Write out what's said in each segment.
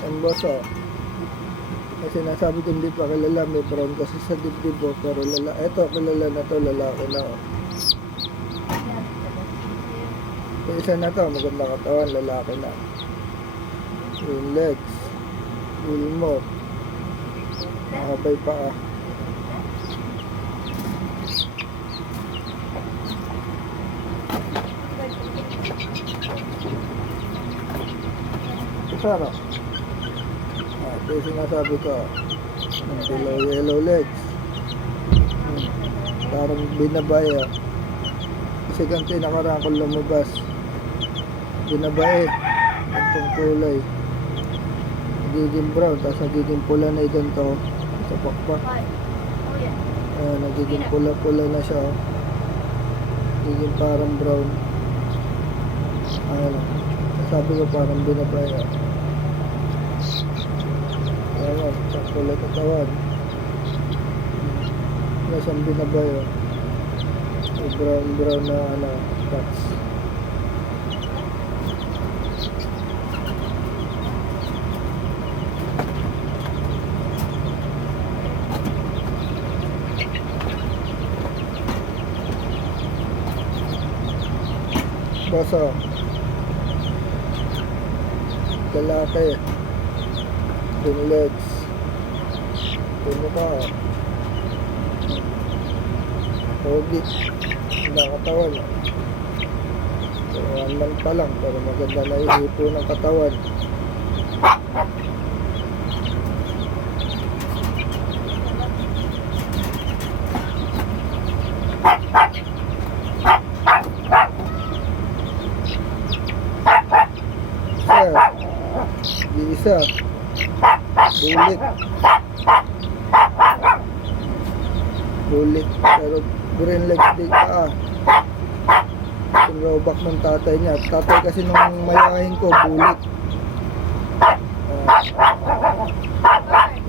Ang boss, oh. Kasi sinasabi ko hindi pa kilala, may brown kasi sa dibdib, oh. Pero eto, kilala na to, lalaki na, oh. Yung isa na to, maganda katawan, lalaki na. Yung legs, ulmo, makabay pa, ah. Sarap. Ito yung sinasabi ko. Yellow legs. Parang binabaya. Kasi ganito yung nakaraan kong lumabas. Binabaya. Itong kulay. Nagiging brown. Tapos nagiging pula na yung ganito. Sa pakpak. Ayan, nagiging pula-pula na siya. Nagiging parang brown. Ayan. Sabi ko parang binabaya. Ayan, sa kulay katawan. Nasaan binabayo? Brown na spots. Basa. Lalaki. Yung legs. Yung mukha. Pogi. Katawan. So, 1 month pa lang, pero maganda na yung hipo ng katawan. Isa. Bulik. Pero green legs din ka, ah. Yung robak ng tatay niya. Tatay kasi nung mayahin ko, bulik.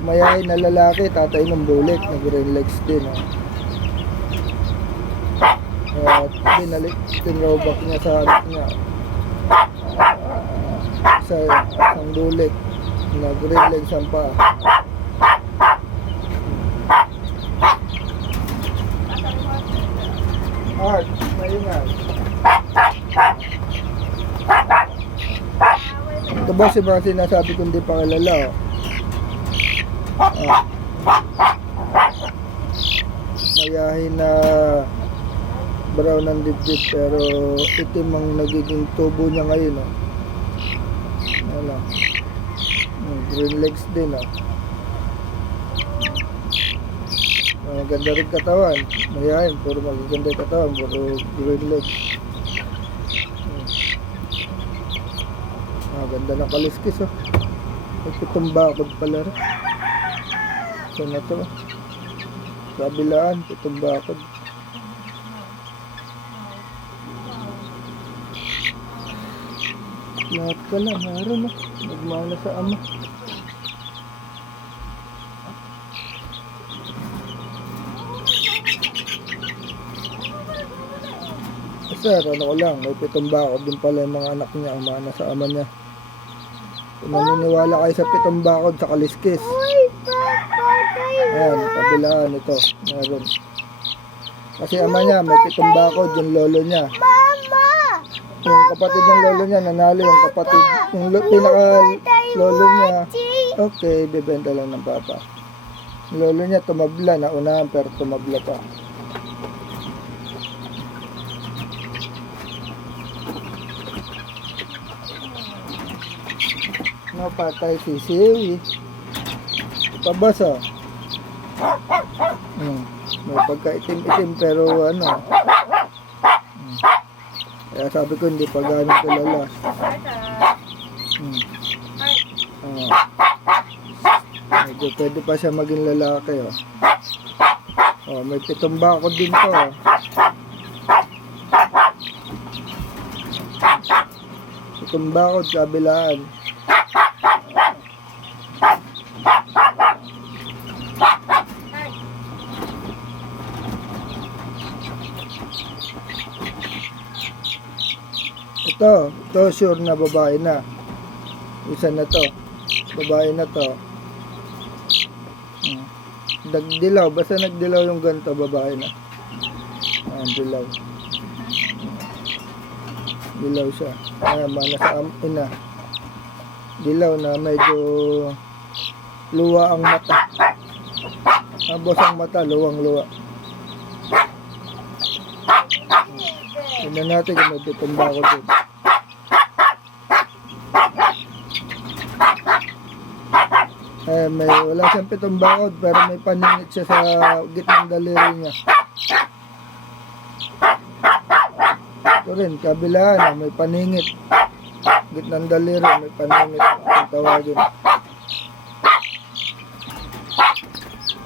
Mayahin na lalaki, tatay ng bulik. Na green legs din, ah. Binalik yung robak niya sa anak niya. Isang bulik na green legs ang paa. Art, maingat. Ito ba si mga sinasabi kung di pa kilala, oh. Mayahin na brown ang dibdib pero itim ang nagiging tubo niya ngayon, oh. Ano, green legs din, oh. Maganda rin katawan. Mayahin, puro magaganda yung katawan, puro green legs. Ganda ng kaliskis, oh. May pitong bakod pala rin. Saan na to? Kabilaan, pitong bakod. Lahat pala, meron, oh. Nagmana sa ama. Sir, ano ko lang, may pitong bakod din pala yung mga anak niya, umana sa ama niya. Kung naniniwala kayo sa pitong bakod sa kaliskis. Ayan, kabilaan ito, meron. Kasi ama niya, may pitong bakod, yung lolo niya. Yung kapatid ng lolo niya, nanalo yung kapatid, yung pinaka lolo niya. Okay, bibenta lang ng papa. Yung lolo niya tumabla, naunahan pero tumabla pa. Napatay si Siwi. Pabasa. May pagka-itim-itim pero ano. Kaya sabi ko hindi pa gano'ng kilala. Medyo pwede pa siya maging lalaki, oh. Oh, may pitong bakod din to, oh. Pitong bakod kabilaan. Ito sure na babae na. Isa na to. Babae na to. Nagdilaw, basta nagdilaw yung ganito, babae na. Dilaw. Dilaw siya. Ayan, nasa ina. Dilaw na medyo luwa ang mata. Ambos ang mata, luwang-luwa. Tignan natin kung may titumba ko dito. Wala siyang pitong bakod pero may paningit siya sa gitnang daliri niya. Ito rin, kabilaan, may paningit. Gitnang daliri, may paningit. Ang tawagin.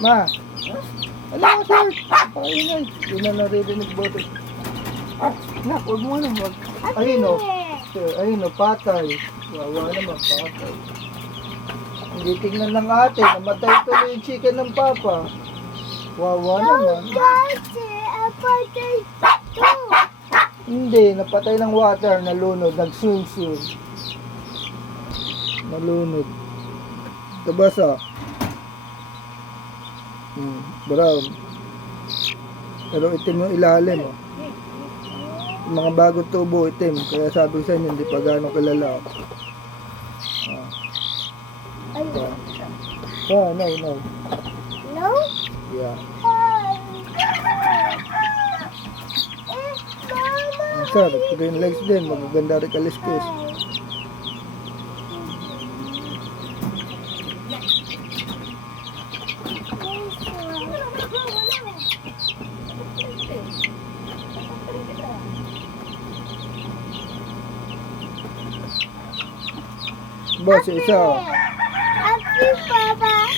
Ma! Alam mo, sir! Pakainay. Hindi na naririnig bote. Nak, huwag mo na. Ayun o. Ayun o, patay. Wawa naman, patay. Hindi tingnan ng ate. Namatay tuloy yung chicken ng papa. Wawa naman. Hindi, napatay ng water. Nalunod. Nag-swim-swim. Nalunod. Tabasa. Brown. Pero itim yung ilalim. Oh. Yung mga bagong tubo, itim. Kaya sabi ko sa inyo, hindi pa gano'ng kilala. No. No? Yeah. Mama! Sir, green legs din. Magaganda rin kaliskis. Boss, isa. Happy, Papa.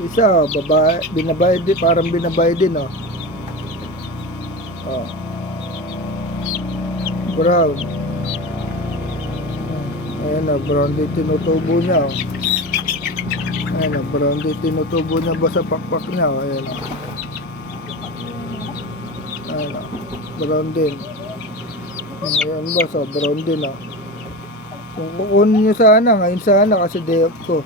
Isa, babae. Binabayad din. Parang binabayad din, oh. Brown. Ayan na, brown din tinutubo niya, oh. Ayan na, brown din tinutubo niya ba sa pakpak niya, oh. Ayan na. Ayan na, brown din. Ayan boss, oh, brown din, oh. Kung kukunin nyo sana, ngayon sana kasi day off ko.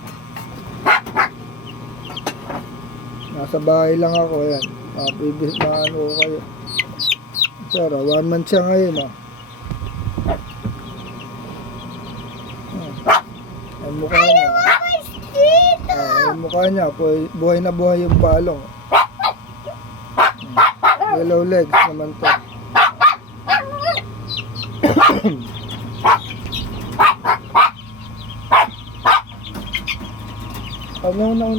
Nasa bahay lang ako, ayan. Mapibis na ano ko kayo. Sara, 1 month siya ngayon, ah. Ang mukha niya. Ang mukha niya, buhay na buhay yung palong. Yellow legs naman to. Oh, no.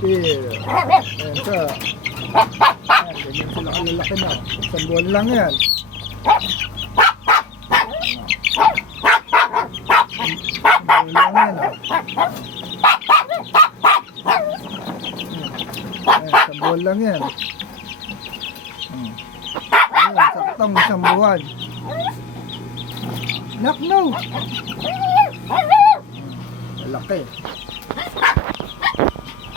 Here. Ayan siya. Ayan, ganyan sila kalalaki na. Isang buwan lang yan. Isang buwan lang yan. Ayan, isang buwan lang yan. Ayan, saktang isang buwan. Nak, no! Malaki.